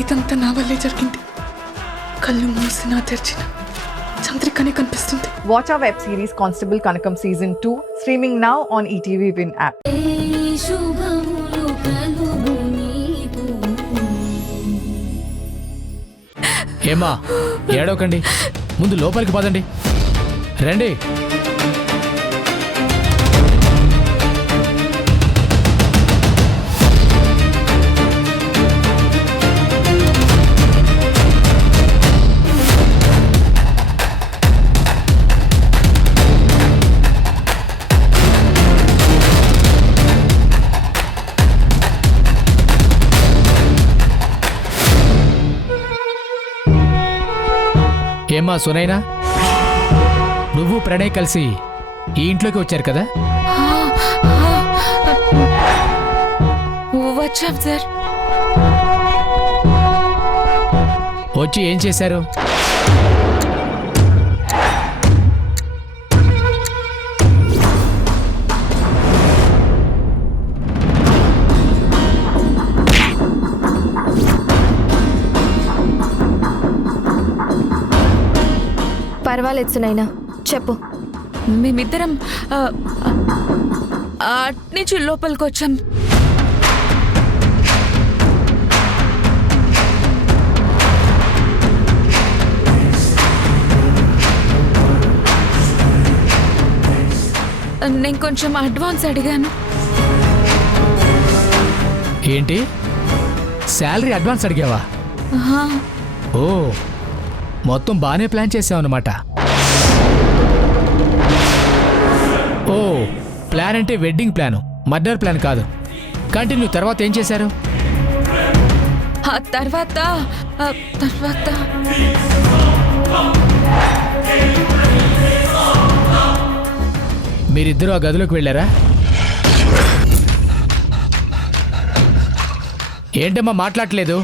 ఇదంతా నా వల్లే జరిగింది. కళ్ళు మూసినా తెరిచిన చంద్రికనే కనిపిస్తుంది. Watch our web series Constable Kanakam Season 2 streaming now on ETV Win app. ఏమా ఏడవకండి, ముందు లోపలికి పదండి. రండి. ఏమ్మా సునైనా, నువ్వు ప్రణయ్ కలిసి ఈ ఇంట్లోకి వచ్చారు కదా? వచ్చాం సార్. వచ్చి ఏం చేశారు? పర్వాలేదు సునైనా, చెప్పు. మేమిద్దరం అట్నుంచి లోపలికి వచ్చాం. నేను కొంచెం అడ్వాన్స్ అడిగాను. ఏంటి, శాలరీ అడ్వాన్స్ అడిగావా? ఓ, మొత్తం బాగానే ప్లాన్ చేసావన్నమాట. ఓ, ప్లాన్ అంటే వెడ్డింగ్ ప్లాను, మర్డర్ ప్లాన్ కాదు. కంటిన్యూ. తర్వాత ఏం చేశారు? తర్వాత మీరిద్దరూ ఆ గదిలోకి వెళ్ళారా? ఏంటమ్మా మాట్లాడలేదు?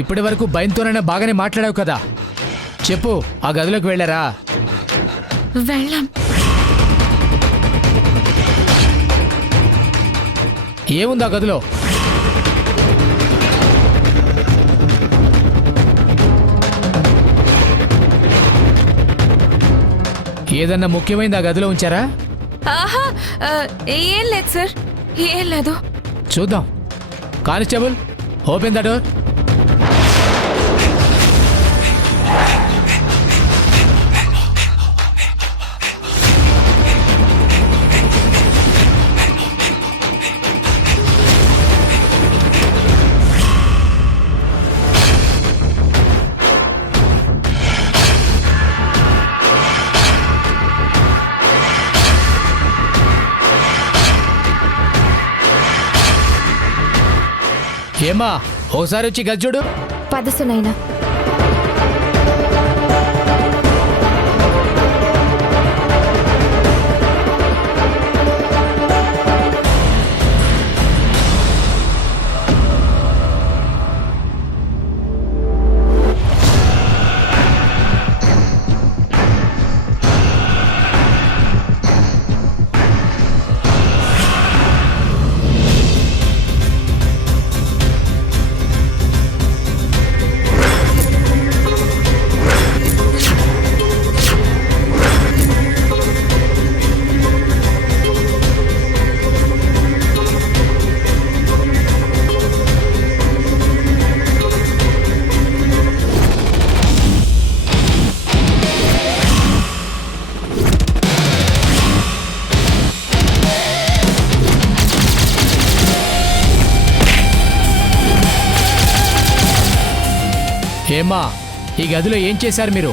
ఇప్పటి వరకు భయంతోనైనా బాగానే మాట్లాడావు కదా, చెప్పు. ఆ గదిలోకి వెళ్ళారా? వెళ్ళాం. ఏముంది ఆ గదిలో? ఏదన్నా ముఖ్యమైనది ఆ గదిలో ఉంచారా? ఆహా, ఏం లేదు సార్, ఏం లేదు. చూద్దాం. Constable, open the door. ఏమా, ఓసారి వచ్చి గది చూడు. పద సునైనా. ఏమ్మా, ఈ గదిలో ఏం చేశారు మీరు?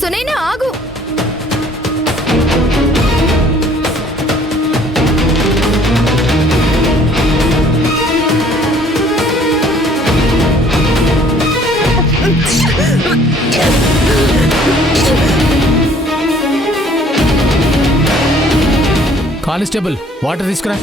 సునైనా ఆగు. కానిస్టేబుల్, వాటర్ తీసుకురా.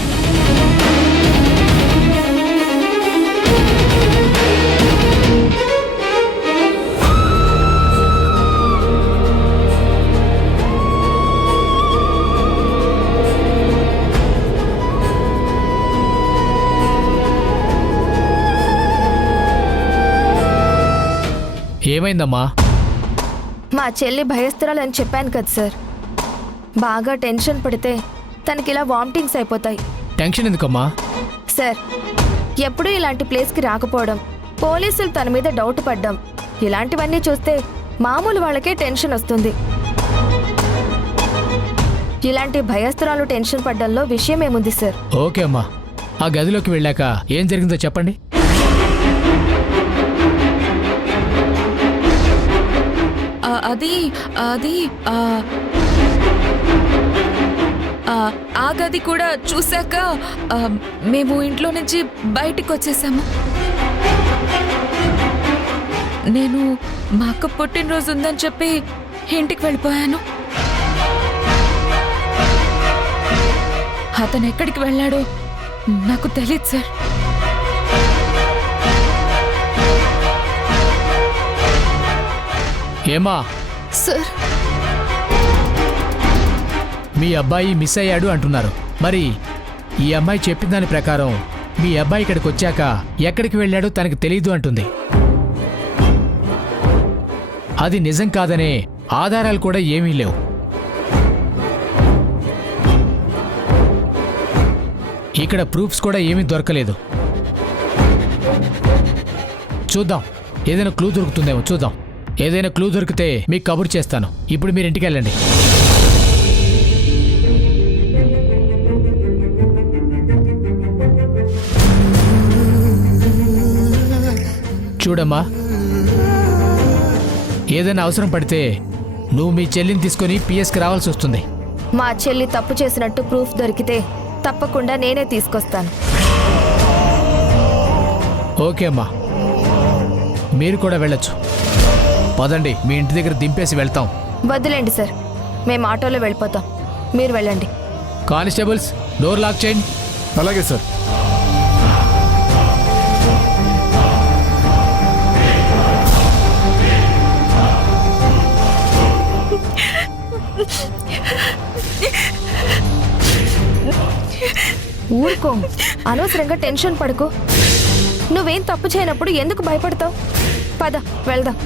ఏమైందమ్మా? మా చెల్లి భయస్థురాలని చెప్పాను కదా సార్. బాగా టెన్షన్ పడితే తనకి ఇలా వామిటింగ్స్ అయిపోతాయి. టెన్షన్ ఎందుకమ్మా? సార్, ఎప్పుడూ ఇలాంటి ప్లేస్కి రాకపోవడం, పోలీసులు తన మీద డౌట్ పడ్డం, ఇలాంటివన్నీ చూస్తే మామూలు వాళ్ళకే టెన్షన్ వస్తుంది. ఇలాంటి భయస్థురాలు టెన్షన్ పడ్డంలో విషయం ఏముంది సార్? ఓకే అమ్మా, ఆ గదిలోకి వెళ్ళాక ఏం జరిగిందో చెప్పండి. అది అది ఆ గది కూడా చూశాక మేము ఇంట్లో నుంచి బయటికి వచ్చేసాము. నేను మా అక్క పుట్టినరోజు ఉందని చెప్పి ఇంటికి వెళ్ళిపోయాను. అతను ఎక్కడికి వెళ్ళాడో నాకు తెలియదు సార్. ఏమా సార్, మీ అబ్బాయి మిస్ అయ్యాడు అంటున్నారు. మరి ఈ అమ్మాయి చెప్పిన దాని ప్రకారం మీ అబ్బాయి ఇక్కడికి వచ్చాక ఎక్కడికి వెళ్ళాడో తనకు తెలియదు అంటుంది. అది నిజం కాదనే ఆధారాలు కూడా ఏమీ లేవు. ఇక్కడ ప్రూఫ్స్ కూడా ఏమీ దొరకలేదు. చూద్దాం, ఏదైనా క్లూ దొరుకుతుందేమో చూద్దాం. ఏదైనా క్లూ దొరికితే మీకు కబురు చేస్తాను. ఇప్పుడు మీరు ఇంటికి వెళ్ళండి. చూడమ్మా, ఏదైనా అవసరం పడితే నువ్వు మీ చెల్లిని తీసుకొని పిఎస్కి రావాల్సి వస్తుంది. మా చెల్లి తప్పు చేసినట్టు ప్రూఫ్ దొరికితే తప్పకుండా నేనే తీసుకొస్తాను. ఓకే అమ్మా, మీరు కూడా వెళ్ళొచ్చు. పదండి, మీ ఇంటి దగ్గర దింపేసి వెళ్తాం. వద్దులేండి సార్, మేము ఆటోలో వెళ్ళిపోతాం. మీరు వెళ్ళండి. కానిస్టేబుల్స్, డోర్ లాక్ చేయండి. అలాగే సార్. ఊరుకో, అనవసరంగా టెన్షన్ పడుకో. నువ్వేం తప్పు చేయనప్పుడు ఎందుకు భయపడతావు? పద వెళ్దాం.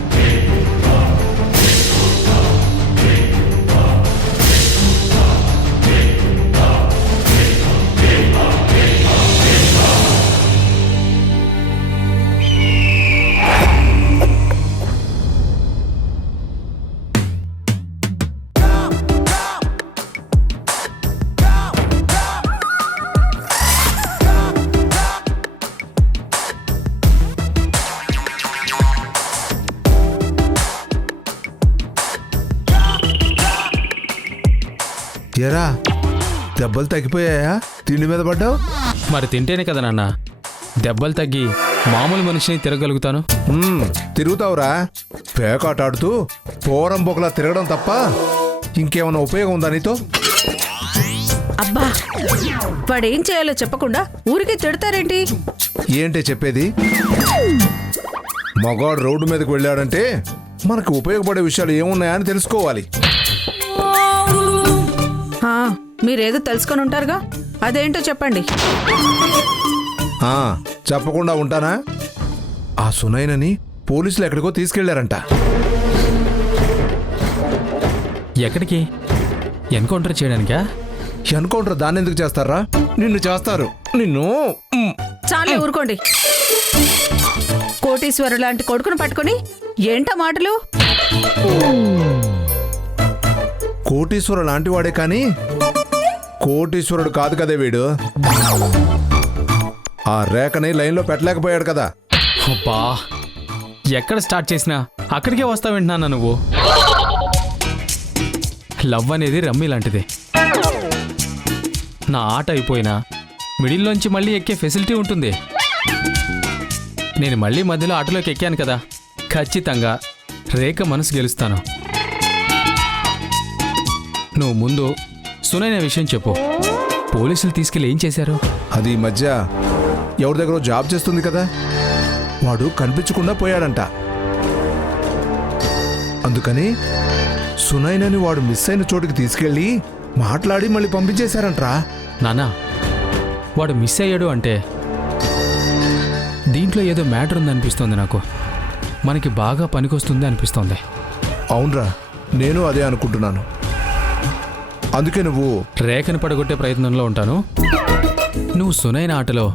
ఎరా, దెబ్బలు తగ్గిపోయాయా? తిండి మీద పడ్డావు? మరి తింటేనే కదా నాన్న దెబ్బలు తగ్గి మామూలు మనిషిని తిరగలుగుతాను. తిరుగుతావురా, పేకాట ఆడుతూ పోరం బొకలా తిరగడం తప్ప ఇంకేమైనా ఉపయోగం ఉందా నీతో? అబ్బా, వాడేం చేయాలో చెప్పకుండా ఊరికే తిడతారేంటి? ఏంటే చెప్పేది? మగాడు రోడ్డు మీదకి వెళ్ళాడంటే మనకు ఉపయోగపడే విషయాలు ఏమున్నాయా అని తెలుసుకోవాలి. మీరేదో తెలుసుకొని ఉంటారుగా, అదేంటో చెప్పండి. చెప్పకుండా ఉంటానా? ఆ సునైనని పోలీసులు ఎక్కడికో తీసుకెళ్లారంట. ఎక్కడికి? ఎన్కౌంటర్ చేయడానికా? ఎన్కౌంటర్ దాన్ని ఎందుకు చేస్తారా? నిన్ను చేస్తారు. నిన్ను చాలే ఊరుకోండి. కోటీశ్వరు లాంటి కొడుకును పట్టుకుని ఏంటా మాటలు? కోటీశ్వరుడు లాంటి వాడే కానీ కోటీశ్వరుడు కాదు కదే వీడు. ఆ రేఖని లైన్లో పెట్టలేకపోయాడు కదా. అబ్బా, ఎక్కడ స్టార్ట్ చేసినా అక్కడికే వస్తావేంటున్నా నువ్వు. లవ్ అనేది రమ్మీ లాంటిది. నా ఆట అయిపోయినా మిడిల్లోంచి మళ్ళీ ఎక్కే ఫెసిలిటీ ఉంటుంది. నేను మళ్ళీ మధ్యలో ఆటలోకి ఎక్కాను కదా, ఖచ్చితంగా రేఖ మనసు గెలుస్తాను. నువ్వు ముందు సునైన విషయం చెప్పు. పోలీసులు తీసుకెళ్ళి ఏం చేశారు? అది ఈ మధ్య ఎవరి దగ్గర జాబ్ చేస్తుంది కదా, వాడు కనిపించకుండా పోయాడంట. అందుకని సునైనని వాడు మిస్ అయిన చోటుకి తీసుకెళ్ళి మాట్లాడి మళ్ళీ పంపించేశారంట్రా. నానా, వాడు మిస్ అయ్యాడు అంటే దీంట్లో ఏదో మ్యాటర్ ఉందనిపిస్తోంది నాకు. మనకి బాగా పనికొస్తుంది అనిపిస్తోంది. అవునరా, నేను అదే అనుకుంటున్నాను. అందుకే నువ్వు రేఖను పడగొట్టే ప్రయత్నంలో ఉంటాను. నువ్వు సునైన ఆటలో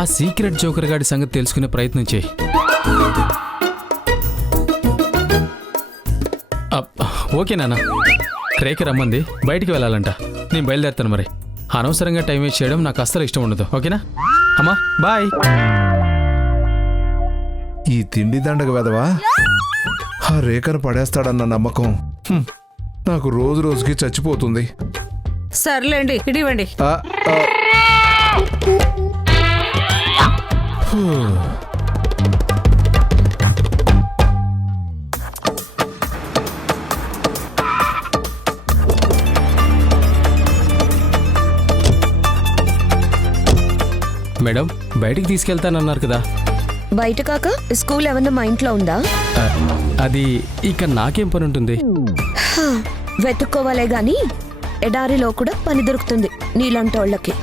ఆ సీక్రెట్ జోకర్ గాడి సంగతి తెలుసుకునే ప్రయత్నం చేయి. ఓకే నాన్న, రేఖ రమ్మంది, బయటికి వెళ్ళాలంట. నేను బయలుదేరుతాను. మరి అనవసరంగా టైం వేస్ట్ చేయడం నాకు అస్సలు ఇష్టం ఉండదు. ఓకేనా అమ్మా, బాయ్. ఈ తిండి దండగ వెదవా ఆ రేఖను పడేస్తాడన్న నమ్మకం నాకు రోజు రోజుకి చచ్చిపోతుంది. సర్లేండి, ఇడివ్వండి. ఆ, ఆ. హూ. మేడం, బయటికి తీసుకెళ్తానన్నారు కదా. బయట కాక స్కూల్ ఏమన్నా మా ఇంట్లో ఉందా? అది ఇక నాకేం పని ఉంటుంది? వెతుక్కోవాలే గాని ఎడారిలో కూడా పని దొరుకుతుంది నీలాంటోళ్ళకి.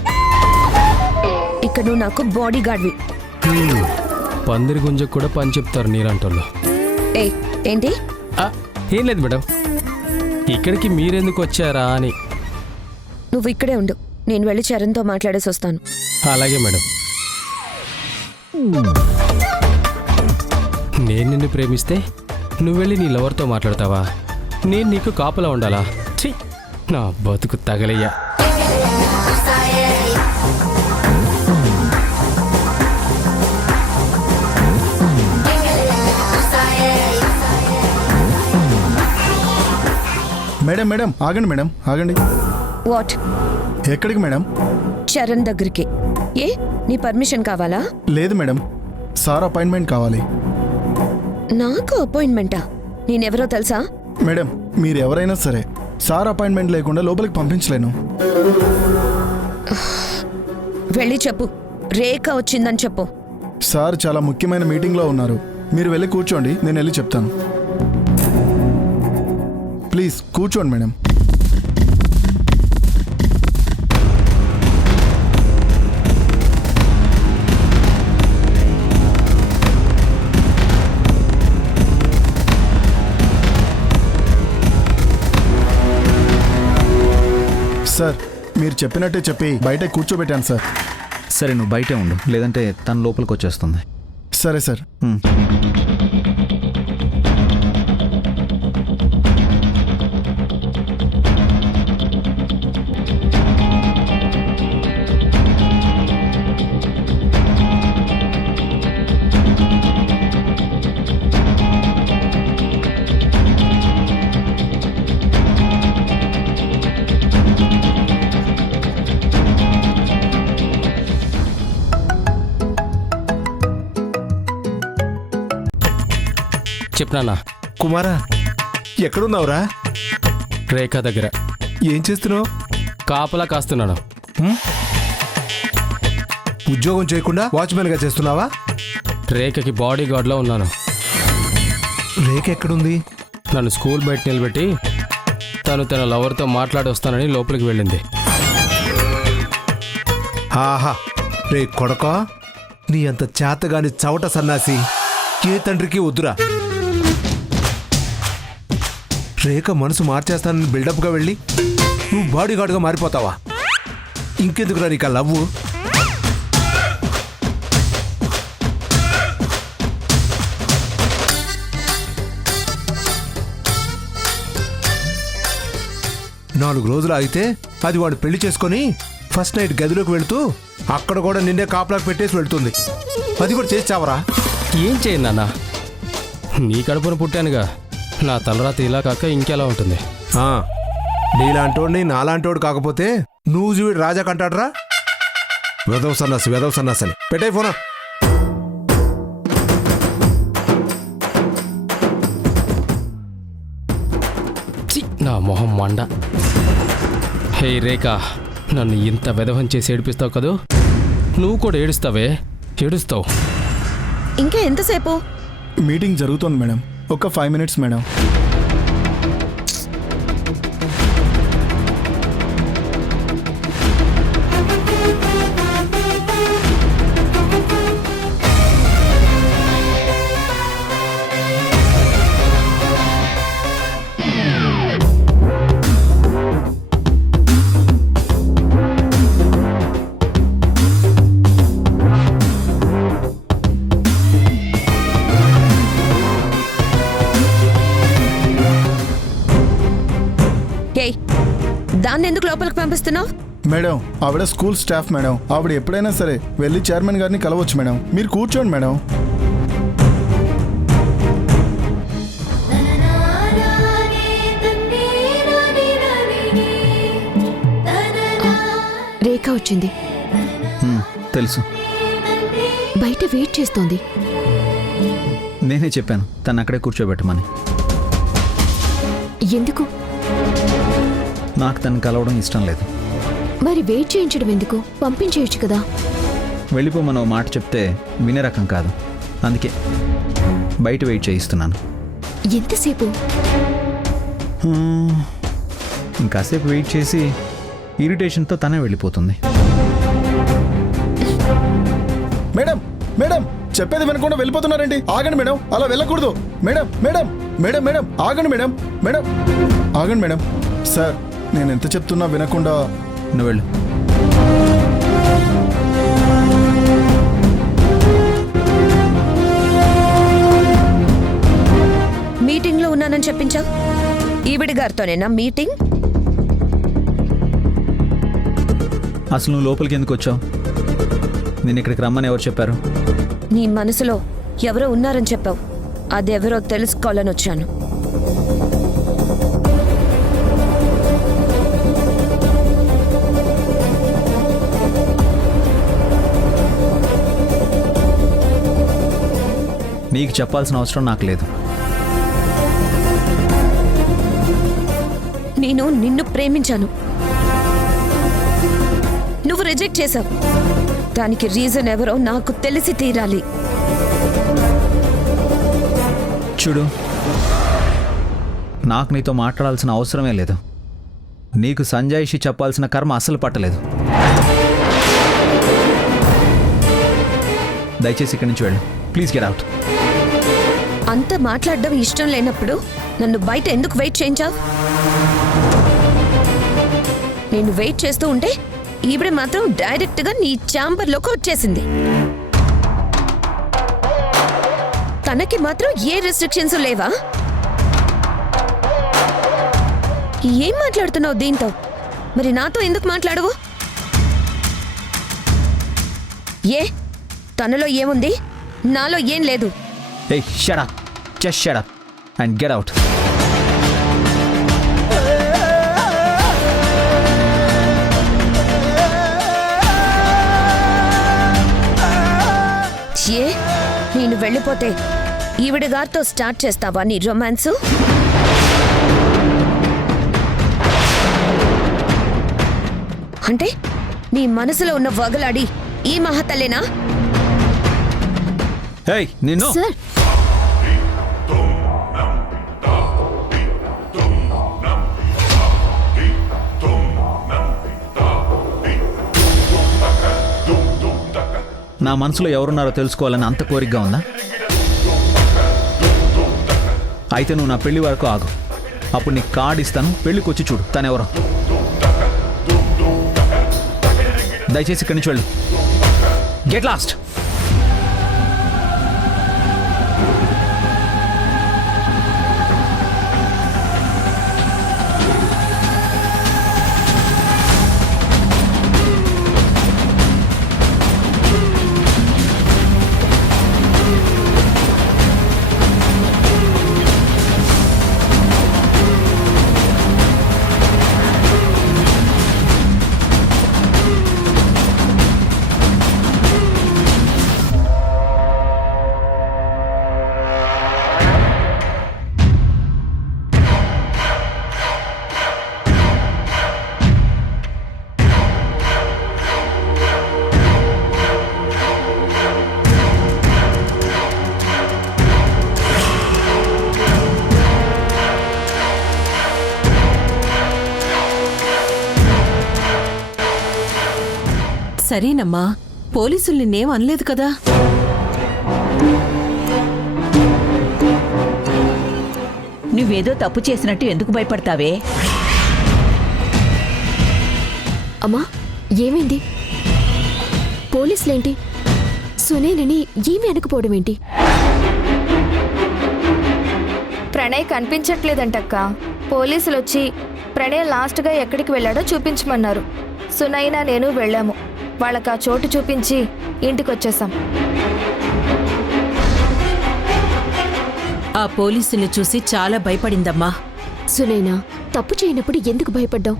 ఇక నువ్వు నాకు బాడీ గార్డ్వి. పందిరి గుంజకు కూడా పని చెప్తారు నీలాంటోళ్ళు. ఏయ్, ఏంటి? ఏం లేదు మేడం, ఇక్కడికి మీరెందుకు వచ్చారా అని. నువ్వు ఇక్కడే ఉండు, నేను వెళ్ళి చరణ్తో మాట్లాడేసి వస్తాను. అలాగే మేడం. నేను నిన్ను ప్రేమిస్తే నువ్వు వెళ్ళి నీ లవర్తో మాట్లాడతావా? నేను నీకు కాపలా ఉండాలా? ఛీ, నా బతుకు తగలయ్యా. మేడం మేడం ఆగండి మేడం, ఆగండి. వాట్? ఎక్కడికి మేడం? చరణ్ దగ్గరికి. ఏ, నీ పర్మిషన్ కావాలా? లేదు మేడం, సార్ అపాయింట్మెంట్ కావాలి. నాకు అపాయింట్మెంటా? నేనెవరో తెలుసా? మేడం, మీరు ఎవరైనా సరే సార్ అపాయింట్మెంట్ లేకుండా లోపలికి పంపించలేను. వెళ్ళి చెప్పు, రేఖ వచ్చిందని చెప్పు. సార్ చాలా ముఖ్యమైన మీటింగ్లో ఉన్నారు. మీరు వెళ్ళి కూర్చోండి, నేను వెళ్ళి చెప్తాను. ప్లీజ్ కూర్చోండి మేడం. సార్, మీరు చెప్పినట్టే చెప్పి బయట కూర్చోబెట్టాను సార్. సరే, నువ్వు బయటే ఉండు, లేదంటే తన లోపలికి వచ్చేస్తుంది. సరే సార్. చెప్పనా? కుమారా, ఎక్కడున్నావురా? రేఖ దగ్గర. ఏం చేస్తున్నావు? కాపలా కాస్తున్నాను. ఉద్యోగం చేయకుండా వాచ్మెన్గా చేస్తున్నావా? రేఖకి బాడీ గార్డ్లో ఉన్నాను. రేఖ ఎక్కడుంది? నన్ను స్కూల్ బయట నిలబెట్టి తను తన లవర్తో మాట్లాడి వస్తానని లోపలికి వెళ్ళింది. ఆహా, రే కొడకా, నీ అంత చేతగాని చవట సన్నాసి ఏ తండ్రికి వద్దురా. రేఖ మనసు మార్చేస్తానని బిల్డప్గా వెళ్ళి నువ్వు బాడీగార్డ్గా మారిపోతావా? ఇంకెందుకురా నీకు ఆ లవ్వు? నాలుగు రోజులు ఆగితే అది వాడు పెళ్లి చేసుకొని ఫస్ట్ నైట్ గదిలోకి వెళుతూ అక్కడ కూడా నిన్నే కాపలాకి పెట్టేసి వెళ్తుంది. అది కూడా చేసి చావరా? ఏం చేయను నాన్న, నీ కడుపున పుట్టానుగా. నా తలరాత ఇలా కాక ఇంకెలా ఉంటుంది? నీలాంటోడిని నాలాంటోడు కాకపోతే నువ్వు వీడు రాజా కంటాడరా? వెదవ సన్నాసని పెట్టే ఫోనా. నా మొహం మండ. హే రేఖ, నన్ను ఇంత వెధవం చేసి ఏడిపిస్తావు కదూ? నువ్వు కూడా ఏడుస్తావే, ఏడుస్తావు. ఇంకా ఎంతసేపు? మీటింగ్ జరుగుతోంది మేడం, ఒక 5 minutes మేడం. దాన్ని ఎందుకు లోపలికి పంపిస్తున్నావు? మేడం ఆవిడ స్కూల్ స్టాఫ్ మేడం. ఆవిడ ఎప్పుడైనా సరే వెళ్ళి చైర్మన్ గారిని కలవచ్చు మేడం. మీరు కూర్చోండి మేడం. రేఖ వచ్చింది, తెలుసు, బయట వెయిట్ చేస్తోంది. నేనే చెప్పాను తను అక్కడే కూర్చోబెట్టమని. ఎందుకు? నాకు తను కలవడం ఇష్టం లేదు. మరి వెయిట్ చేయించడం ఎందుకు? పంపించేయచ్చు కదా. వెళ్ళిపోమని ఓ మాట చెప్తే వినే రకం కాదు, అందుకే బయట వెయిట్ చేయిస్తున్నాను. ఎంతసేపు? ఇంకాసేపు వెయిట్ చేసి ఇరిటేషన్తో తనే వెళ్ళిపోతుంది. మేడం మేడం చెప్పేది వినకుండా వెళ్ళిపోతున్నారండి. ఆగండి మేడం, అలా వెళ్ళకూడదు. మేడం మేడం మేడం మేడం ఆగండి మేడం. మేడం ఆగండి మేడం. సార్ నేను ఎంత చెప్తున్నా వినకుండా నువ్వు వెళ్ళు. మీటింగ్ లో ఉన్నానని చెప్పించావు. ఈవిడి గారితోనేనా మీటింగ్? అసలు నువ్వు లోపలికి ఎందుకు వచ్చావు? నేను ఇక్కడికి రమ్మని ఎవరు చెప్పారు? నీ మనసులో ఎవరో ఉన్నారని చెప్పావు. అదెవరో తెలుసుకోవాలని వచ్చాను. నీకు చెప్పాల్సిన అవసరం నాకు లేదు. నేను నిన్ను ప్రేమించాను, నువ్వు రిజెక్ట్ చేశావు. దానికి రీజన్ ఎవరో నాకు తెలిసి తీరాలి. చూడు, నాకు నీతో మాట్లాడాల్సిన అవసరమే లేదు. నీకు సంజాయిషి చెప్పాల్సిన కర్మ అస్సలు పట్టలేదు. దయచేసి ఇక్కడి నుంచి వెళ్ళు. Please get out. అంత మాట్లాడడం ఇష్టం లేనప్పుడు నన్ను బయట ఎందుకు వెయిట్ చేయించావు? నేను వెయిట్ చేస్తూ ఉంటే ఈవిడ మాత్రం డైరెక్ట్ గా నీ ఛాంబర్లోకి వచ్చేసింది. తనకి మాత్రం ఏ రెస్ట్రిక్షన్స్ లేవా? ఏం మాట్లాడుతున్నావు దీంతో? మరి నాతో ఎందుకు మాట్లాడవు? ఏ తనలో ఏముంది, నాలో ఏం లేదు. Hey, shut up. Just shut up and get out. ఏ నేను వెళ్ళిపోతే ఈవిడ గారితో స్టార్ట్ చేస్తావా నీ రొమాన్సు? అంటే నీ మనసులో ఉన్న వగలాడి ఈ మహతల్లేనా? Hey, నిన్ను. సార్, నా మనసులో ఎవరున్నారో తెలుసుకోవాలని అంత కోరికగా ఉందా? అయితే నువ్వు నా పెళ్లి వరకు ఆగు. అప్పుడు నీకు కార్డు ఇస్తాను, పెళ్లికి వచ్చి చూడు తనెవరో. దయచేసి ఇక్కడి నుంచి వెళ్ళు. Get lost. సరేనమ్మా, పోలీసులు నిన్నేం అనలేదు కదా? నువ్వేదో తప్పు చేసినట్టు ఎందుకు భయపడతావే? అమ్మా ఏమైంది? పోలీసులేంటి? సునీలని ఏమీ అనకపోవడం ఏంటి? ప్రణయ్ కనిపించట్లేదంటక్క. పోలీసులు వచ్చి ప్రణయ్ లాస్ట్గా ఎక్కడికి వెళ్ళాడో చూపించమన్నారు. సునైనా నేను వెళ్ళాము. వాళ్ళకి ఆ చోటు చూపించి ఇంటికి వచ్చేసాం. ఆ పోలీసుల్ని చూసి చాలా భయపడిందమ్మా. సునైనా, తప్పు చేయనప్పుడు ఎందుకు భయపడ్డావు?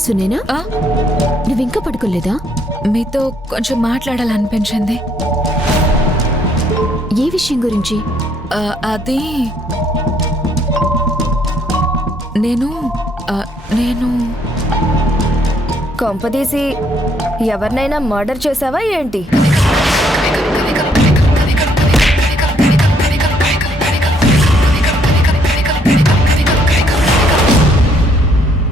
సునైనా, నువ్వింకా పడుకోలేదా? మీతో కొంచెం మాట్లాడాలనిపించింది. ఏ విషయం గురించి? అది నేను కొంపదీసి ఎవరినైనా మర్డర్ చేసావా ఏంటి?